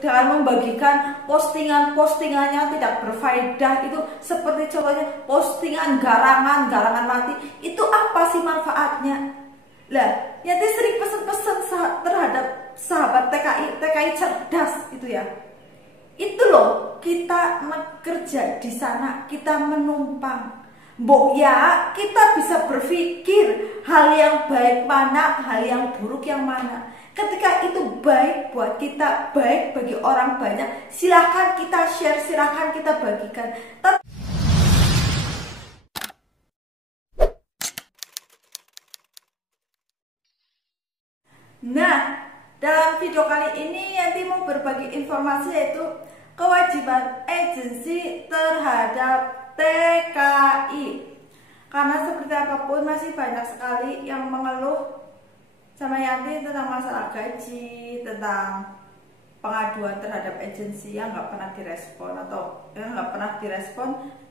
dengan membagikan postingannya tidak berfaedah, itu seperti contohnya postingan garangan mati, itu apa sih manfaatnya? Lah, Yanti sering pesan-pesan terhadap sahabat TKI cerdas itu ya. Itu loh, kita bekerja di sana, kita menumpang. Mbok ya, kita bisa berpikir hal yang baik mana, hal yang buruk yang mana. Ketika itu baik buat kita, baik bagi orang banyak, silahkan kita share, silahkan kita bagikan. Nah, dalam video kali ini Yanti mau berbagi informasi yaitu kewajiban agensi terhadap TKI. Karena seperti apapun masih banyak sekali yang mengeluh sama Yanti tentang masalah gaji, tentang pengaduan terhadap agensi yang nggak pernah direspon atau yang nggak pernah direspon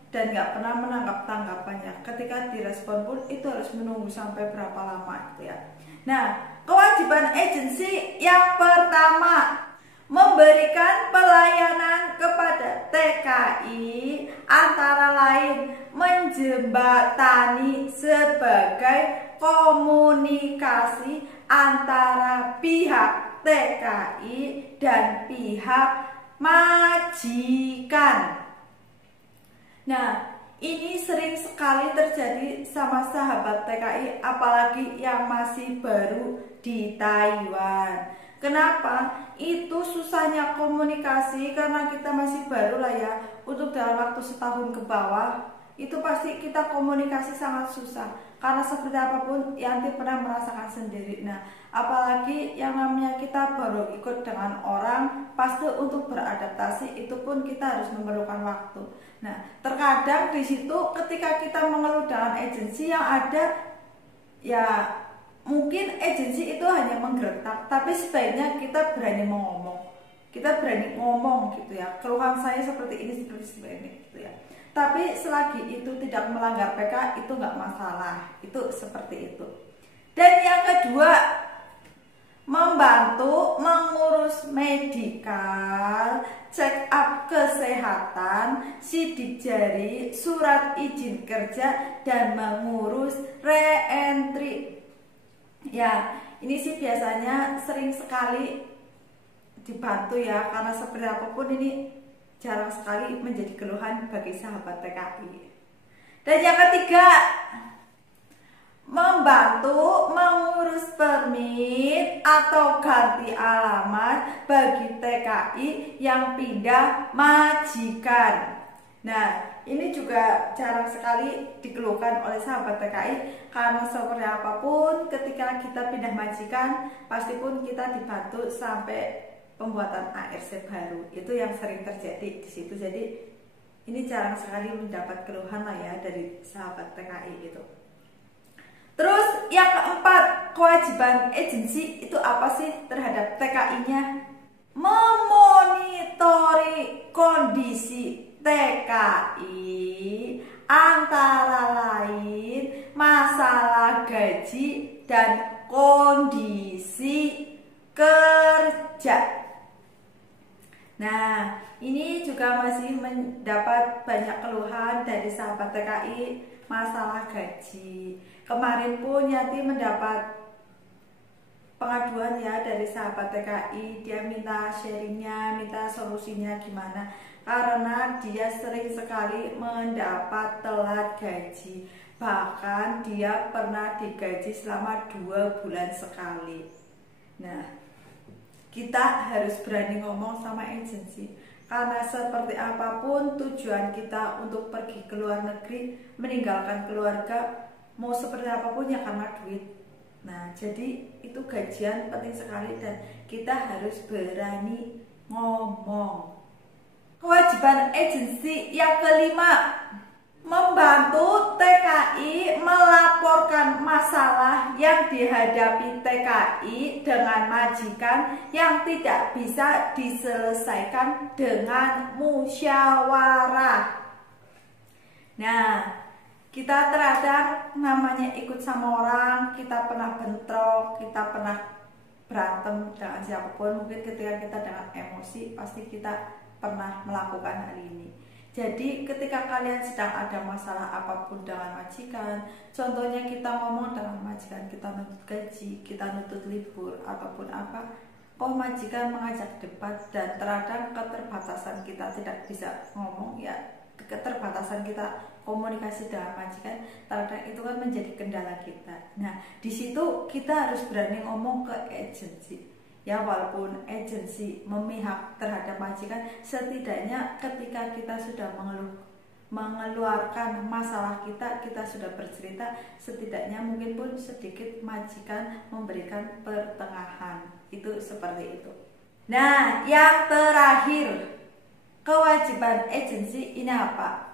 dan nggak pernah menangkap tanggapannya. Ketika direspon pun itu harus menunggu sampai berapa lama gitu ya. Nah, kewajiban agensi yang pertama, memberikan pelayanan kepada TKI antara lain menjembatani sebagai komunikasi antara pihak TKI dan pihak majikan. Nah, ini sering sekali terjadi sama sahabat TKI, apalagi yang masih baru di Taiwan. Kenapa? Itu susahnya komunikasi karena kita masih baru lah ya. Untuk dalam waktu setahun ke bawah, itu pasti kita komunikasi sangat susah. Karena seperti apapun, Yanti pernah merasakan sendiri. Nah, apalagi yang namanya kita baru ikut dengan orang, pasti untuk beradaptasi itu pun kita harus memerlukan waktu. Nah, terkadang di situ ketika kita mengeluh dengan agensi yang ada, ya mungkin agensi itu hanya menggertak, tapi sebaiknya kita berani ngomong. Kita berani ngomong gitu ya. Keluhan saya seperti ini gitu ya. Tapi selagi itu tidak melanggar PK, itu nggak masalah. Itu seperti itu. Dan yang kedua, membantu mengurus medikal, check up kesehatan, sidik jari, surat izin kerja, dan mengurus re-entry. Ya, ini sih biasanya sering sekali dibantu ya, karena seperti apapun ini jarang sekali menjadi keluhan bagi sahabat TKI. Dan yang ketiga, membantu mengurus permit atau ganti alamat bagi TKI yang pindah majikan. Nah, ini juga jarang sekali dikeluhkan oleh sahabat TKI karena seperti apapun ketika kita pindah majikan, pasti pun kita dibantu sampai pembuatan ARC baru. Itu yang sering terjadi di situ. Jadi ini jarang sekali mendapat keluhan lah ya dari sahabat TKI gitu. Terus yang keempat, kewajiban agensi itu apa sih terhadap TKI-nya? Memonitori kondisi TKI antara lain masalah gaji dan kondisi kerja. Nah, ini juga masih mendapat banyak keluhan dari sahabat TKI masalah gaji. Kemarin pun Yanti mendapat pengaduan ya dari sahabat TKI. Dia minta sharingnya, minta solusinya gimana. Karena dia sering sekali mendapat telat gaji. Bahkan dia pernah digaji selama 2 bulan sekali. Nah, kita harus berani ngomong sama agensi. Karena seperti apapun tujuan kita untuk pergi ke luar negeri, meninggalkan keluarga, mau seperti apapun ya karena duit. Nah, jadi itu gajian penting sekali dan kita harus berani ngomong. Kewajiban agensi yang kelima, membantu TKI melaporkan masalah yang dihadapi TKI dengan majikan yang tidak bisa diselesaikan dengan musyawarah. Nah, kita terkadang namanya ikut sama orang, kita pernah bentrok, kita pernah berantem dengan siapapun, mungkin ketika kita dengan emosi pasti kita pernah melakukan hal ini. Jadi ketika kalian sedang ada masalah apapun dengan majikan, contohnya kita ngomong dengan majikan, kita nuntut gaji, kita nuntut libur ataupun apa, majikan mengajak debat dan terkadang keterbatasan kita tidak bisa ngomong, ya keterbatasan kita komunikasi dengan majikan, terkadang itu kan menjadi kendala kita. Nah, di situ kita harus berani ngomong ke agensi. Ya, walaupun agensi memihak terhadap majikan, setidaknya ketika kita sudah mengeluarkan masalah kita sudah bercerita, setidaknya mungkin pun sedikit majikan memberikan pertengahan. Itu seperti itu. Nah, yang terakhir, kewajiban agensi ini apa?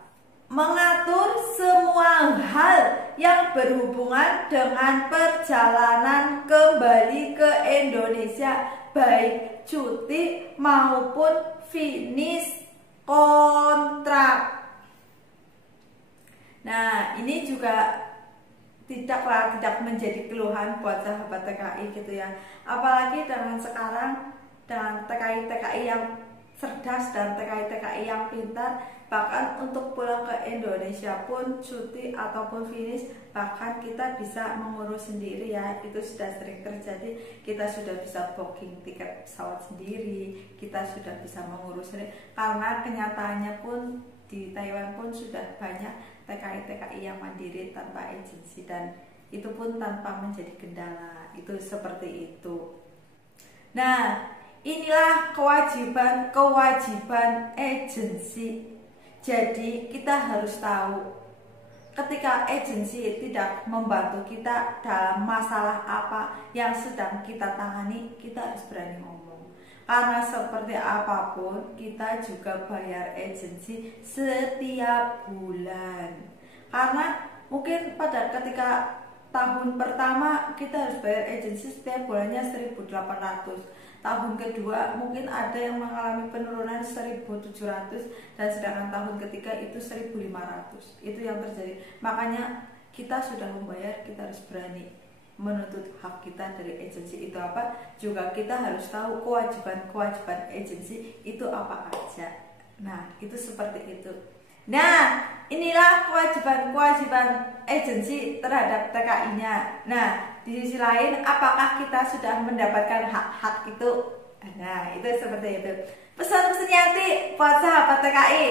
Mengatur semua hal yang berhubungan dengan perjalanan kembali ke Indonesia, baik cuti maupun finish kontrak. Nah, ini juga tidak menjadi keluhan buat sahabat TKI gitu ya. Apalagi dengan sekarang, dengan TKI-TKI yang cerdas dan TKI-TKI yang pintar, bahkan untuk pulang ke Indonesia pun cuti ataupun finish, bahkan kita bisa mengurus sendiri ya. Itu sudah sering terjadi, kita sudah bisa booking tiket pesawat sendiri, kita sudah bisa mengurus sendiri, karena kenyataannya pun di Taiwan pun sudah banyak TKI-TKI yang mandiri tanpa agensi, dan itu pun tanpa menjadi kendala. Itu seperti itu. Nah, inilah kewajiban agensi. Jadi kita harus tahu ketika agensi tidak membantu kita dalam masalah apa yang sedang kita tangani, kita harus berani ngomong. Karena seperti apapun kita juga bayar agensi setiap bulan. Karena mungkin pada ketika tahun pertama kita harus bayar agensi setiap bulannya 1.800. Tahun kedua mungkin ada yang mengalami penurunan 1.700, dan sedangkan tahun ketiga itu 1.500. Itu yang terjadi. Makanya kita sudah membayar, kita harus berani menuntut hak kita dari agensi. Itu apa? Juga kita harus tahu kewajiban agensi itu apa aja. Nah, itu seperti itu. Nah, inilah kewajiban agensi terhadap TKI-nya. Nah, di sisi lain, apakah kita sudah mendapatkan hak-hak itu? Nah, itu seperti itu. Pesan-pesan Yanti buat sahabat TKI.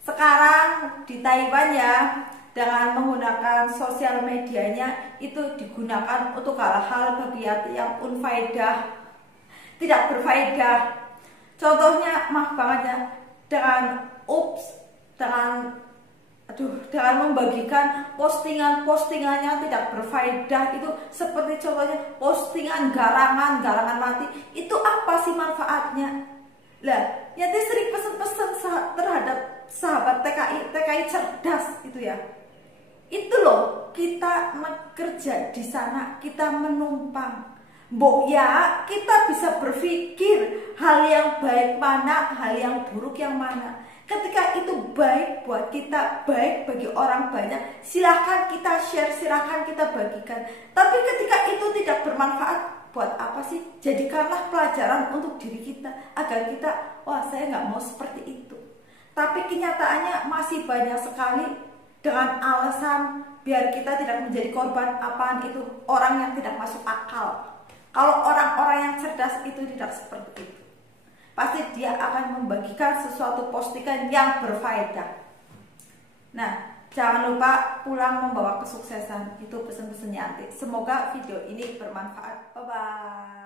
Sekarang di Taiwan ya, dengan menggunakan sosial medianya itu digunakan untuk hal-hal bagi Yanti yang unfaedah, tidak berfaedah. Contohnya, maaf banget ya, dengan membagikan postingannya tidak berfaedah. Itu seperti contohnya postingan garangan mati. Itu apa sih manfaatnya? Lah, Yanti sering pesan-pesan terhadap sahabat TKI cerdas itu ya. Itu loh, kita bekerja di sana, kita menumpang. Mbok ya, kita bisa berpikir hal yang baik mana, hal yang buruk yang mana. Ketika itu baik buat kita, baik bagi orang banyak, silahkan kita share, silahkan kita bagikan. Tapi ketika itu tidak bermanfaat, buat apa sih? Jadikanlah pelajaran untuk diri kita, agar kita, wah saya nggak mau seperti itu. Tapi kenyataannya masih banyak sekali dengan alasan biar kita tidak menjadi korban. Apaan itu? Orang yang tidak masuk akal. Kalau orang-orang yang cerdas itu tidak seperti itu. Pasti dia akan membagikan sesuatu postingan yang berfaedah. Nah, jangan lupa pulang membawa kesuksesan. Itu pesan-pesan Yanti. Semoga video ini bermanfaat. Bye-bye.